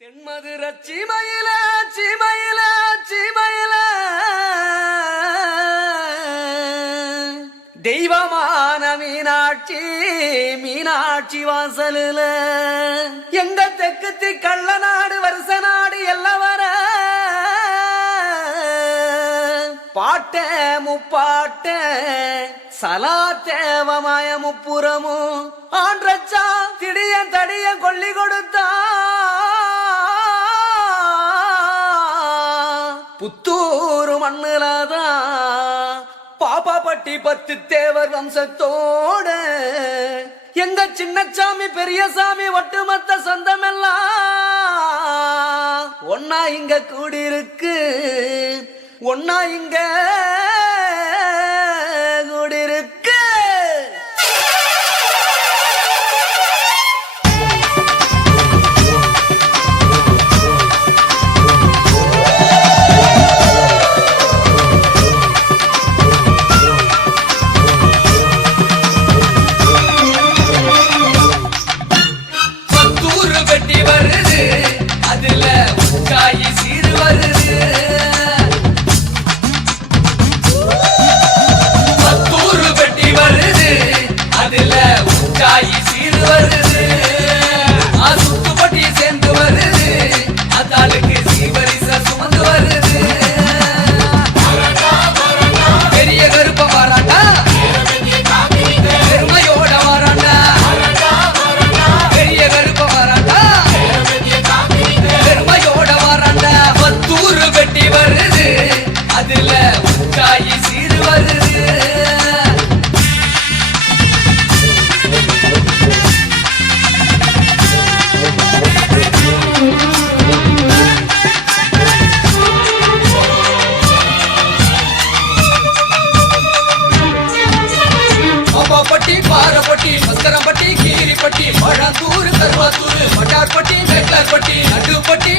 தென்மதுர சீமையில சீமையில சீமையில. தெய்வமான மீனாட்சி மீனாட்சி வாசலுல. எங்க தெக்குத்தி கள்ள நாடு வருஷ நாடு எல்லாம் வர பாட்ட முப்பாட்ட சலா தேவமாய முப்புறமும் ஆன்றச்சா திடிய தடிய கொல்லி கொடுத்தா. புத்தூர் மண்ணுலதான் பாப்பாப்பட்டி பத்து தேவர் வம்சத்தோட. எங்க சின்னச்சாமி பெரியசாமி ஒட்டுமொத்த சொந்தமெல்லாம் ஒன்னா இங்க கூடியிருக்கு ஒன்னா இங்க ராமப்பட்டி பாரப்பட்டி மஸ்கரம்பட்டி கீரிப்பட்டி பழந்தூர் கருவாத்தூர் மட்டார்பட்டி மேட்டார்பட்டி நடுப்பட்டி